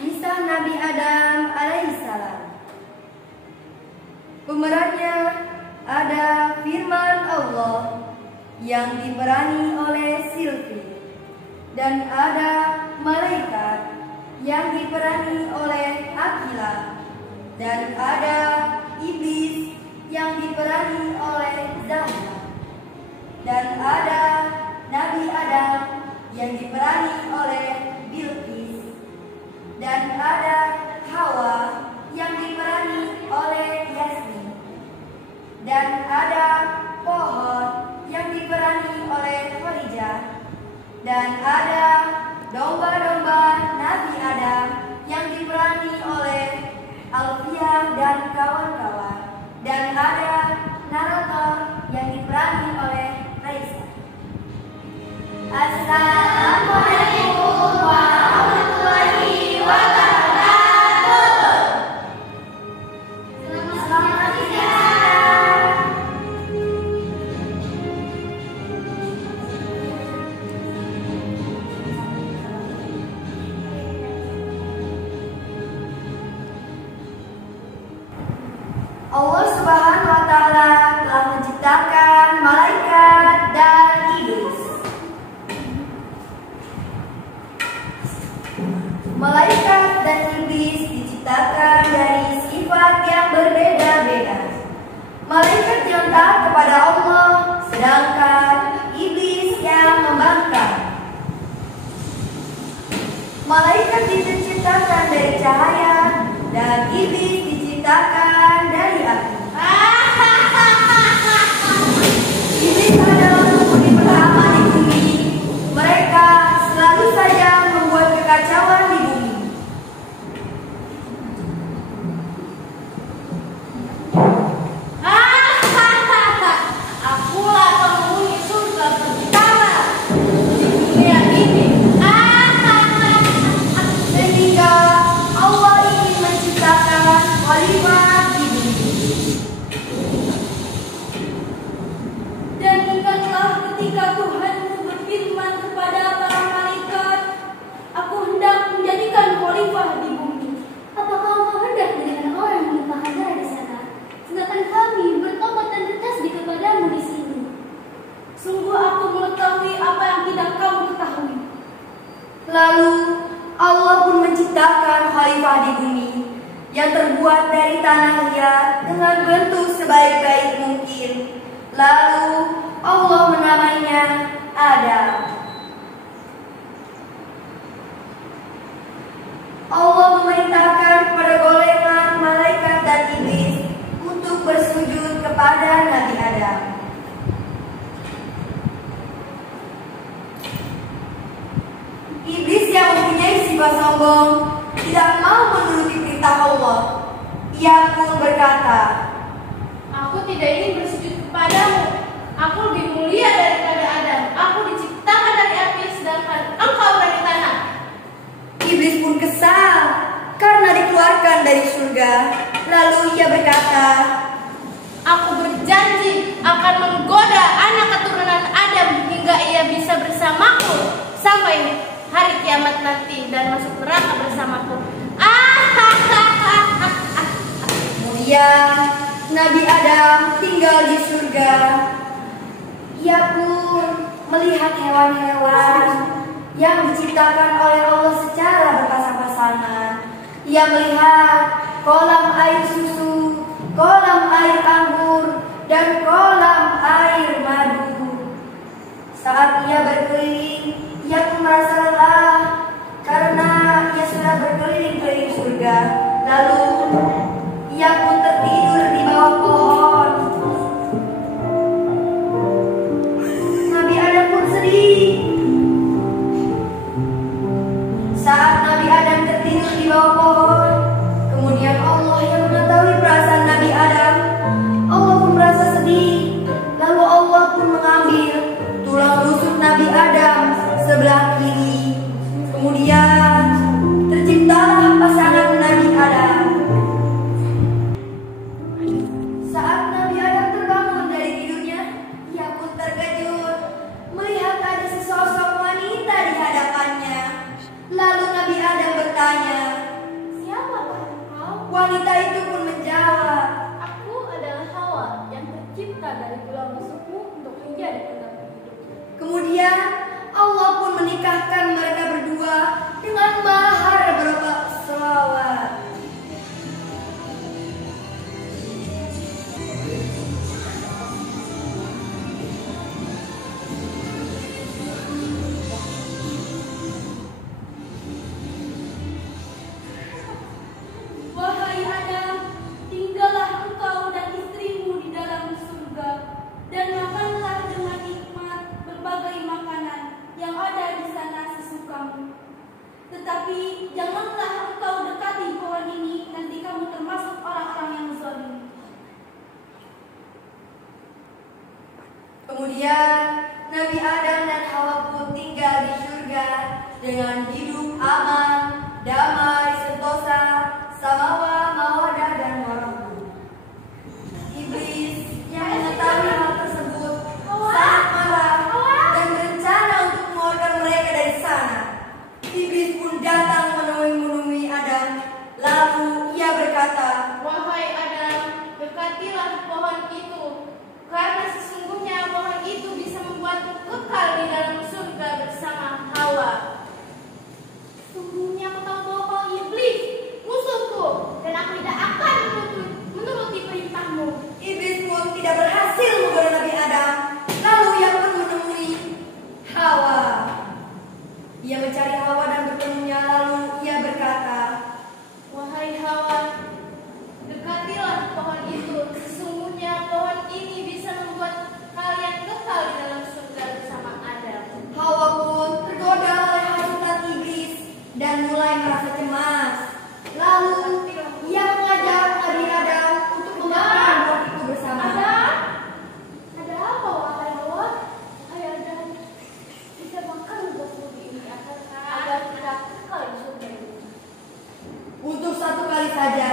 Kisah Nabi Adam alaihissalam. Pemerannya ada firman Allah yang diperani oleh Silvi, dan ada malaikat yang diperani oleh Akila, dan ada iblis yang diperani oleh Zahra, dan ada Nabi Adam yang diperani oleh Bilqis, dan ada Hawa yang diperani oleh Yasmin, dan ada pohon yang diperani oleh Khadijah, dan ada domba-domba Nabi Adam yang diperani oleh Alfiah dan kawan-kawan, dan ada narator yang diperani oleh Raisa. Assalamualaikum warahmatullahi wabarakatuh. Selamat siang. Allah Subhanahu wa Ta'ala telah menciptakan malaikat dan iblis. Malaikat dan iblis diciptakan dari sifat yang berbeda-beda. Malaikat yang taat kepada Allah, sedangkan iblis yang membangkang. Malaikat diciptakan dari cahaya dan iblis diciptakan dari api. Iblis adalah penghuni pertama di bumi. Mereka selalu saja membuat kekacauan di bumi. Akulah penghuni surga pertama di dunia ini. Sehingga Allah ingin menciptakan khalifah di bumi. Dan ingatlah ketika Tuhan berfirman kepada para malaikat, aku hendak menjadikan khalifah di bumi. Apakah engkau hendak menjadikan orang yang menumpahkan darah di sana, sedangkan kami bertobat dan bertasbih kepadamu di sini? Sungguh aku mengetahui apa yang tidak kamu ketahui. Lalu Allah pun menciptakan khalifah di bumi yang terbuat dari tanah liat dengan bentuk sebaik-baik mungkin. Lalu Allah menamainya Adam. Allah memerintahkan kepada golongan malaikat dan iblis untuk bersujud kepada Nabi Adam. Iblis yang mempunyai sifat sombong tidak mau menuruti perintah Allah. Ia pun berkata, Aku tidak ingin bersujud kepadamu. Aku lebih mulia daripada Adam. Aku diciptakan dari api, sedangkan engkau dari tanah. iblis pun kesal karena dikeluarkan dari surga. Lalu ia berkata, Aku berjanji akan menggoda anak keturunan Adam hingga ia bisa bersamaku sampai hari kiamat nanti dan masuk neraka bersamaku. kemudian Nabi Adam tinggal di surga. Ia pun melihat hewan-hewan yang diciptakan oleh Allah secara berpasang-pasangan. Ia melihat kolam air susu, kolam air anggur, dan kolam air madu. Saat ia berkeliling, ia pun merasa lelah karena ia sudah berkeliling-keliling surga. Lalu ia pun tertidur di bawah pohon. Nabi Adam pun sedih. Saat Nabi Adam tertidur di bawah pohon, kemudian Allah yang mengetahui perasaan Nabi Adam. Allah pun merasa sedih. Lalu Allah pun mengambil tulang rusuk Nabi Adam sebelah kiri. Kemudian Wanita itu pun menjawab, Aku adalah Hawa yang tercipta dari tulang rusukmu untuk menjadi pendamping hidupku. kemudian Allah pun menikahkan mereka berdua dengan mahar berupa selawat. Wahai Adam, tinggallah engkau dan istrimu di dalam surga, dan makanlah dengan nikmat berbagai makanan yang ada di sana sesukamu. Tetapi janganlah engkau dekati pohon ini, nanti kamu termasuk orang-orang yang zalim. Kemudian Nabi Adam dan Hawa pun tinggal di surga dengan hidup aman, damai, sentosa, samawa, mawadah, dan warahmah. Iblis yang mengetahui hal tersebut sangat marah dan berencana untuk mengeluarkan mereka dari sana. Iblis pun datang menemui Adam, lalu ia berkata, Wahai Adam, dekatilah pohon itu, karena sesungguhnya pohon itu bisa membuatmu kekal di dalam surga bersama Hawa. Sungguhnya aku tahu bahwa kau iblis, musuhku, dan aku tidak akan menuruti perintahmu. Iblis pun tidak berhasil menggoda Nabi Adam. Lalu ia pun menemui Hawa. Ia mencari Hawa dan bertemunya, lalu ia berkata, Wahai Hawa, dekatilah pohon itu, sesungguhnya pohon ini bisa membuat kalian kekal di dalam surga bersama Adam. Hawa pun tergoda oleh hasutan iblis dan mulai merasa cemas. Lalu ia mengajak Nabi Adam untuk memakan buah itu bersama. Ada apa wahai Hawa? Wahai Adam, kita makan buah ini agar kita kekal di surga ini. Untuk satu kali saja